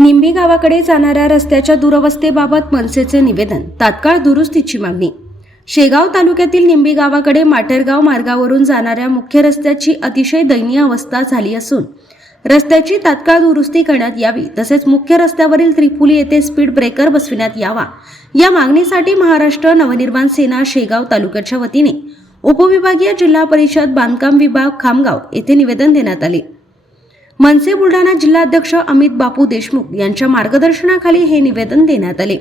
निंबी गावाकडे जाणाऱ्या रस्त्याच्या दुरवस्थेबाबत मनसेचे निवेदन, तात्काळ दुरुस्तीची मागणी। शेगाव तालुक्यातील निंबी गावाकडे माटेरगाव मार्गावरून जाणाऱ्या मुख्य रस्त्याची अतिशय दयनीय अवस्था झाली असून रस्त्याची तात्काळ दुरुस्ती करण्यात यावी, तसेच मुख्य रस्त्यावरील त्रिपुली येथे स्पीड ब्रेकर बसविण्यात यावा, या मागणीसाठी महाराष्ट्र नवनिर्माण सेना शेगाव तालुक्याच्या वतीने उपविभागीय जिल्हा परिषद बांधकाम विभाग खामगाव येथे निवेदन देण्यात आले। मनसे बुलढाणा जिल्हाध्यक्ष अमित बापू देशमुख यांच्या मार्गदर्शनाखाली हे निवेदन देण्यात आले।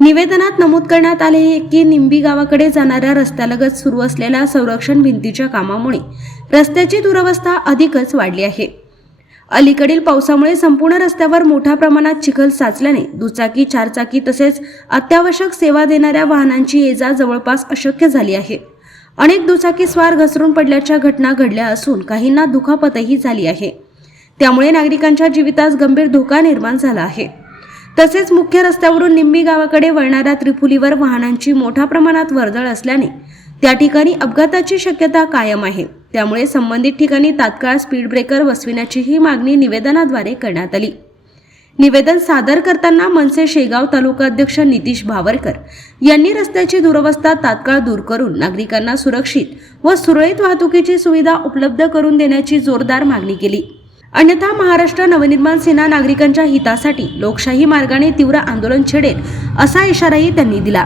निवेदनात नमूद करण्यात आले की निंबी गावाकडे जाणाऱ्या रस्त्यालगत सुरू असलेल्या संरक्षण भिंतीच्या कामामुळे रस्त्याची दुरवस्था अधिकच वाढली आहे। अलीकडील पावसामुळे संपूर्ण रस्त्यावर मोठ्या प्रमाणात चिखल साचल्याने दुचाकी, चारचाकी तसेच अत्यावश्यक सेवा देणाऱ्या वाहनांची ये-जा जवळपास अशक्य झाली आहे। अनेक दुचाकी स्वार घसरून पडल्याच्या घटना घडल्या असून काहींना दुखापतही झाली आहे। त्यामुळे नागरिकांच्या जीवितास गंभीर धोका निर्माण झाला आहे। तसेच मुख्य रस्त्यावरून निंबी गावाकडे वळणाऱ्या त्रिपुलीवर वाहनांची मोठ्या प्रमाणात वर्दळ असल्याने त्या ठिकाणी अपघाताची शक्यता कायम आहे। त्यामुळे संबंधित ठिकाणी तात्काळ स्पीड ब्रेकर बसविण्याची ही मागणी निवेदनाद्वारे करण्यात आली। निवेदन सादर करताना मनसे शेगाव तालुका अध्यक्ष नितीश भावरकर यांनी रस्त्याची दुरवस्था तात्काळ दूर करून नागरिकांना सुरक्षित व सुरळीत वाहतुकीची सुविधा उपलब्ध करून देण्याची जोरदार मागणी केली। अन्यथा महाराष्ट्र नवनिर्माण सेना नागरिकांच्या हितासाठी लोकशाही मार्गाने तीव्र आंदोलन छेडेल, असा इशाराही त्यांनी दिला।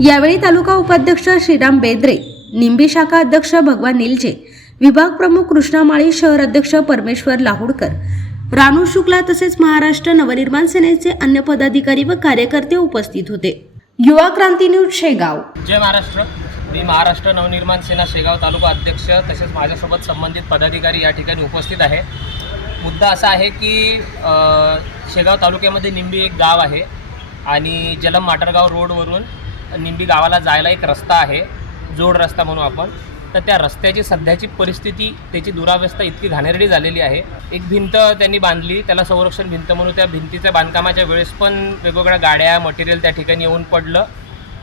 यावेळी तालुका उपाध्यक्ष श्रीराम बेद्रे, निंबी शाखा अध्यक्ष भगवान निलजे, विभाग प्रमुख कृष्णा माळी, शहर अध्यक्ष परमेश्वर लाहुडकर, रानू शुक्ला तसेच महाराष्ट्र नवनिर्माण सेनेचे अन्य पदाधिकारी व कार्यकर्ते उपस्थित होते। युवा क्रांती न्यूज शेगाव। जय महाराष्ट्र। मी महाराष्ट्र नवनिर्माण सेना शेगाव तालुका अध्यक्ष तसेच माझ्यासोबत संबंधित पदाधिकारी या ठिकाणी उपस्थित आहे। मुद्दा असा आहे की शेगाव तालुक्यामध्ये निंबी एक गाव आहे आणि जलम माटरगाव रोडवरून निंबी गावाला जायला एक रस्ता आहे, जोड रस्ता म्हणू आपण। तर त्या रस्त्याची सध्याची परिस्थिती, त्याची दुरावस्था इतकी घाणेरडी झालेली आहे। एक भिंत त्यांनी बांधली, त्याला संरक्षण भिंत म्हणून, त्या भिंतीच्या बांधकामाच्या वेळेस पण वेगवेगळ्या गाड्या, मटेरियल त्या ठिकाणी येऊन पडलं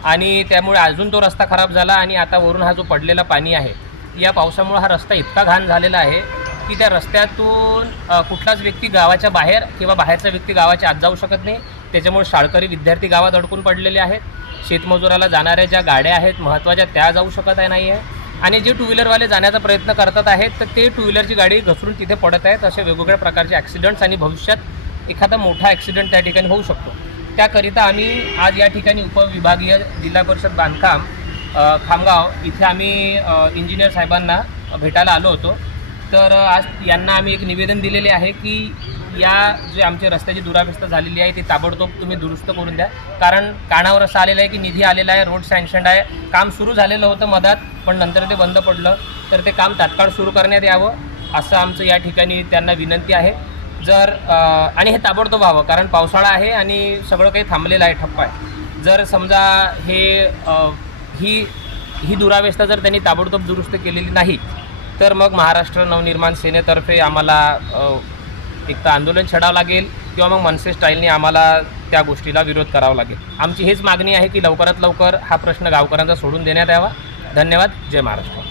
आणि त्यामुळे अजून तो रस्ता खराब झाला आणि आता वरून हा जो पडलेला पाणी आहे, या पावसामुळे हा रस्ता इतका घाण झालेला आहे की त्या रस्त्यातून कुठलाच व्यक्ती गावाच्या बाहेर किंवा बाहेरचा व्यक्ती गावाच्या आत जाऊ शकत नाही। त्याच्यामुळे शाळकरी विद्यार्थी गावात अडकून पडलेले आहेत। शेतमजुराला जाणाऱ्या ज्या गाड्या आहेत महत्त्वाच्या, त्या जाऊ शकत नाही आहे आणि जे टू व्हीलरवाले जाण्याचा प्रयत्न करतात आहेत तर ते टू व्हीलरची गाडी घसरून तिथे पडत आहेत। असे वेगवेगळ्या प्रकारचे ॲक्सिडेंट्स आणि भविष्यात एखादा मोठा ॲक्सिडेंट त्या ठिकाणी होऊ शकतो। त्याकरिता आम्ही आज या ठिकाणी उपविभागीय जिल्हा परिषद बांधकाम खामगाव इथे आम्ही इंजिनियर साहेबांना भेटायला आलो होतो। तर आज यांना आम्ही एक निवेदन दिलेले आहे की या जे आमच्या रस्त्याची दुरावस्था झालेली आहे ती ताबडतोब तुम्ही दुरुस्त करून द्या। कारण कानावर असं आलेलं आहे की निधी आलेला आहे, रोड सँक्शन आहे, काम सुरू झालेलं होतं मधात, पण नंतर ते बंद पडलं, तर ते काम तात्काळ सुरू करण्यात यावं असं आमचं या ठिकाणी त्यांना विनंती आहे। आणि हे ताबडतोब व्हावं, कारण पावसाळा आहे आणि सगळं काही थांबलेलं आहे, ठप्प आहे। जर समजा ही दुरावस्था जर त्यांनी ताबडतोब दुरुस्त केलेली नाही तर मग महाराष्ट्र नवनिर्माण सेनेतर्फे आम्हाला एक तर आंदोलन छेडावं लागेल किंवा मग मनसे स्टाईलने आम्हाला त्या गोष्टीला विरोध करावा लागेल। आमची हीच मागणी आहे की लवकरात लवकर हा प्रश्न गावकऱ्यांचा सोडून देण्यात यावा। धन्यवाद। जय महाराष्ट्र।